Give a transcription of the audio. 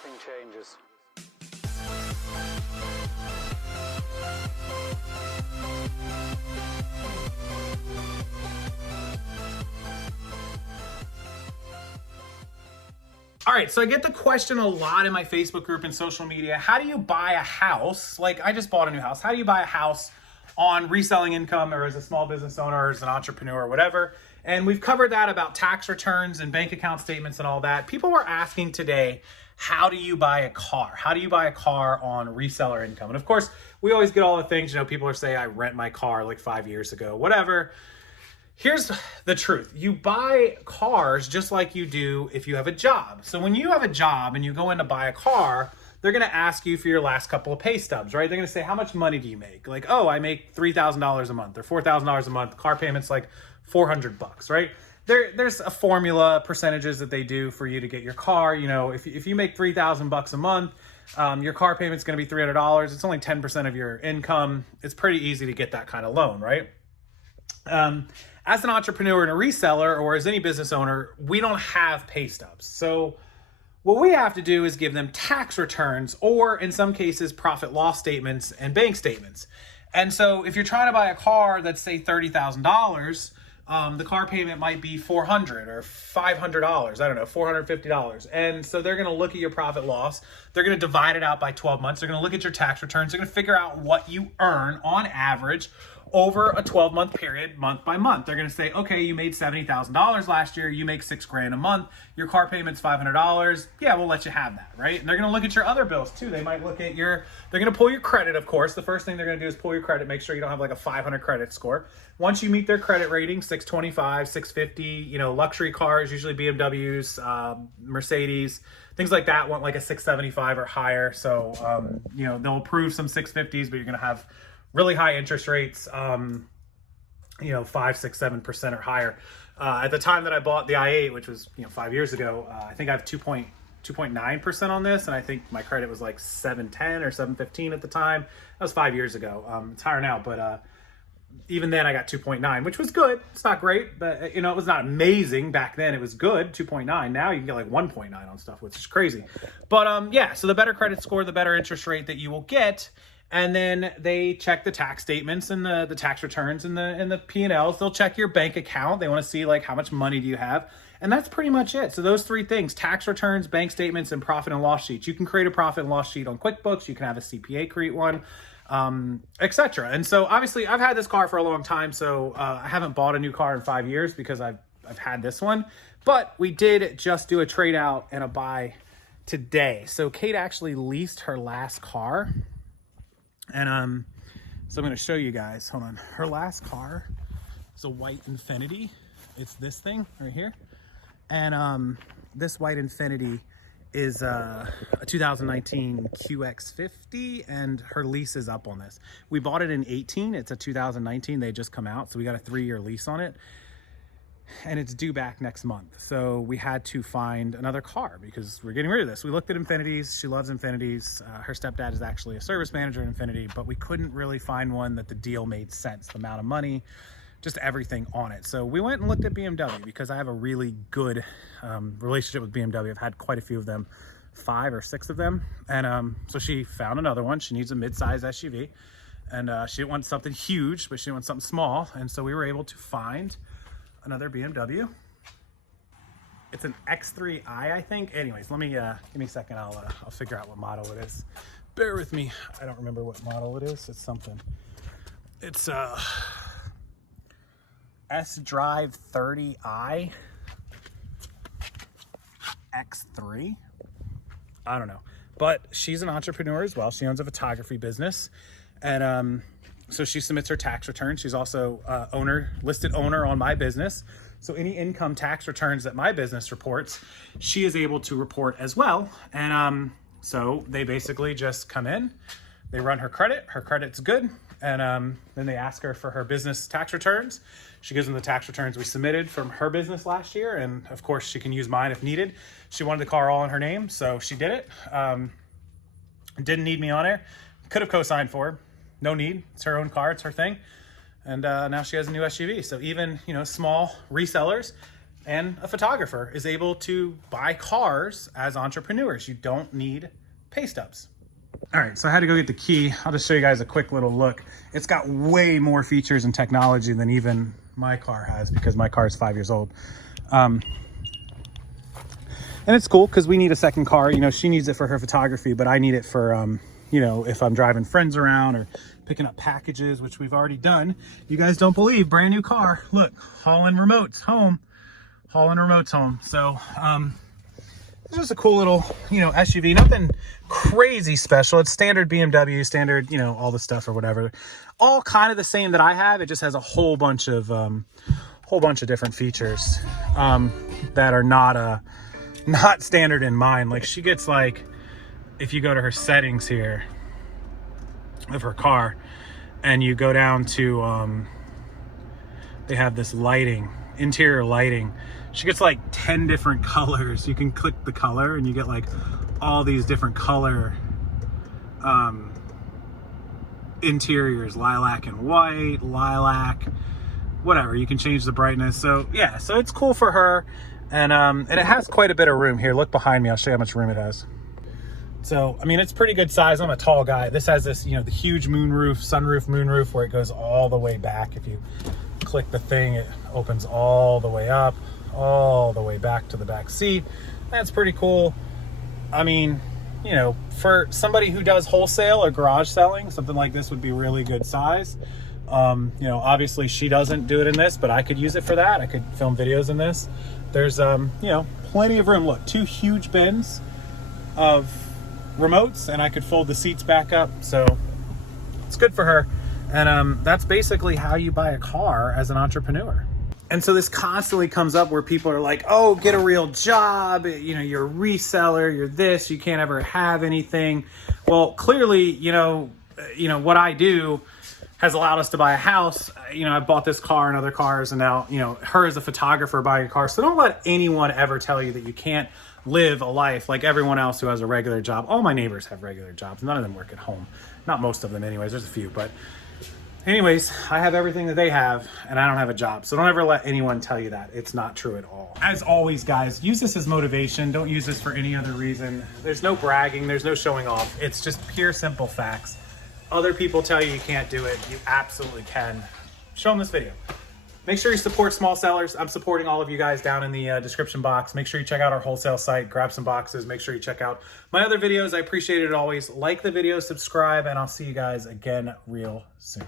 everything changes. All right, so I get the question a lot in my Facebook group and social media. How do you buy a house? Like, I just bought a new house. How do you buy a house on reselling income, or as a small business owner, or as an entrepreneur, or whatever? And we've covered that about tax returns and bank account statements and all that. People were asking today, how do you buy a car? How do you buy a car on reseller income? And of course, we always get all the things, people are saying, I rent my car like 5 years ago, whatever. Here's the truth. You buy cars just like you do if you have a job. So when you have a job and you go in to buy a car, they're going to ask you for your last couple of pay stubs, right? They're going to say, how much money do you make? Like, oh, I make $3,000 a month or $4,000 a month. Car payment's like $400, right? There's a formula, percentages that they do for you to get your car. If you make $3,000 a month, your car payment's going to be $300. It's only 10% of your income. It's pretty easy to get that kind of loan, right? As an entrepreneur and a reseller, or as any business owner, we don't have pay stubs. So what we have to do is give them tax returns, or in some cases, profit loss statements and bank statements. And so if you're trying to buy a car that's, say, $30,000, the car payment might be $400 or $500, I don't know, $450. And so they're going to look at your profit loss. They're going to divide it out by 12 months. They're going to look at your tax returns. They're going to figure out what you earn on average over a 12-month period, month by month. They're going to say, okay, you made $70,000 last year. You make $6,000 a month. Your car payment's $500. Yeah, we'll let you have that, right? And they're going to look at your other bills too. They might look at they're going to pull your credit, of course. The first thing they're going to do is pull your credit, make sure you don't have like a 500 credit score. Once you meet their credit rating, 625, 650, luxury cars, usually BMWs, Mercedes, things like that want like a 675 or higher. So, they'll approve some 650s, but you're going to have really high interest rates, 5, 6, 7% or higher. At the time that I bought the i8, which was 5 years ago, I think I have 2.9% on this, and I think my credit was like 710 or 715 at the time. That was 5 years ago. It's higher now, but even then I got 2.9, which was good. It's not great, but it was not amazing back then. It was good, 2.9. Now you can get like 1.9 on stuff, which is crazy. But so the better credit score, the better interest rate that you will get. And then they check the tax statements and the tax returns and the P&Ls. They'll check your bank account. They want to see like how much money do you have. And that's pretty much it. So those three things: tax returns, bank statements, and profit and loss sheets. You can create a profit and loss sheet on QuickBooks. You can have a CPA create one, etc. And so obviously I've had this car for a long time. So I haven't bought a new car in 5 years because I've had this one. But we did just do a trade out and a buy today. So Kate actually leased her last car. And so I'm going to show you guys. Hold on. Her last car is a white Infiniti. It's this thing right here. And this white Infiniti is a 2019 QX50, and her lease is up on this. We bought it in 18. It's a 2019. They just come out, so we got a 3-year lease on it. And it's due back next month. So we had to find another car because we're getting rid of this. We looked at Infinitis. She loves Infinitis. Her stepdad is actually a service manager in Infiniti, but we couldn't really find one that the deal made sense, the amount of money, just everything on it. So we went and looked at BMW because I have a really good relationship with BMW. I've had quite a few of them, 5 or 6 of them. And so she found another one. She needs a mid-size SUV. And she didn't want something huge, but she didn't want something small. And so we were able to find another BMW. It's an X3i, I think. Anyways, let me give me a second. I'll figure out what model it is. Bear with me. I don't remember what model it is. It's something. It's S-Drive 30i X3. I don't know, but she's an entrepreneur as well. She owns a photography business, and so she submits her tax return. She's also listed owner on my business. So any income tax returns that my business reports, she is able to report as well. And so they basically just come in, they run her credit. Her credit's good. And then they ask her for her business tax returns. She gives them the tax returns we submitted from her business last year. And of course she can use mine if needed. She wanted the car all in her name, so she did it. Didn't need me on it. Could have co-signed for her. No need. It's her own car. It's her thing. And now she has a new SUV. So even, small resellers and a photographer is able to buy cars as entrepreneurs. You don't need pay stubs. All right, so I had to go get the key. I'll just show you guys a quick little look. It's got way more features and technology than even my car has, because my car is 5 years old. And it's cool because we need a second car. You know, she needs it for her photography, but I need it for, you know, if I'm driving friends around or picking up packages, which we've already done. You guys don't believe, brand new car. Look, hauling remotes home. Hauling remotes home. So, it's just a cool little, you know, SUV. Nothing crazy special. It's standard BMW, standard, you know, all the stuff or whatever. All kind of the same that I have. It just has a whole bunch of different features that are not standard in mine. Like she gets, like, if you go to her settings here of her car and you go down to they have this lighting, interior lighting. She gets like 10 different colors. You can click the color and you get like all these different color interiors, lilac and white, lilac, whatever. You can change the brightness. So yeah, so it's cool for her. And it has quite a bit of room here. Look behind me. I'll show you how much room it has. So, I mean, it's pretty good size. I'm a tall guy. This has this, you know, the huge sunroof moonroof where it goes all the way back. If you click the thing, it opens all the way up, all the way back to the back seat. That's pretty cool. I mean, you know, for somebody who does wholesale or garage selling, something like this would be really good size. You know, obviously she doesn't do it in this, but I could use it for that. I could film videos in this. There's, you know, plenty of room. Look, 2 huge bins of remotes, and I could fold the seats back up. So it's good for her. And that's basically how you buy a car as an entrepreneur. And so this constantly comes up where people are like, oh, get a real job. You know, you're a reseller, you're this, you can't ever have anything. Well, clearly, you know, what I do has allowed us to buy a house. You know, I bought this car and other cars, and now, you know, her as a photographer buying a car. So don't let anyone ever tell you that you can't live a life like everyone else who has a regular job. All my neighbors have regular jobs. None of them work at home. Not most of them anyways. There's a few, but anyways, I have everything that they have, and I don't have a job. So don't ever let anyone tell you that. It's not true at all. As always, guys, use this as motivation. Don't use this for any other reason. There's no bragging. There's no showing off. It's just pure, simple facts. Other people tell you can't do it. You absolutely can. Show them this video. Make sure you support small sellers. I'm supporting all of you guys down in the description box. Make sure you check out our wholesale site, grab some boxes. Make sure you check out my other videos. I appreciate it always. Like the video, subscribe, and I'll see you guys again real soon.